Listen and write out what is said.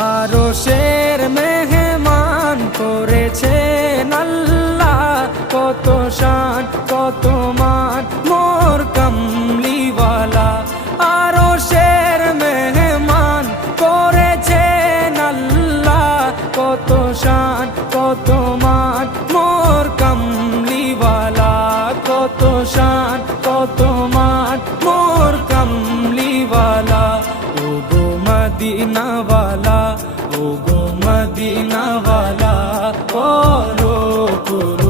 আরশের মেহমান করেছেন আল্লাহ, কত শান কত মান মোর কামলিওয়ালা। আরশের মেহমান করেছেন আল্লাহ, কত শান কত মান মোর কামলিওয়ালা, কত শান কত মান মোর কামলিওয়ালা। ও গো মদিনাওয়ালা, ও গো মদিনাওয়ালা, করো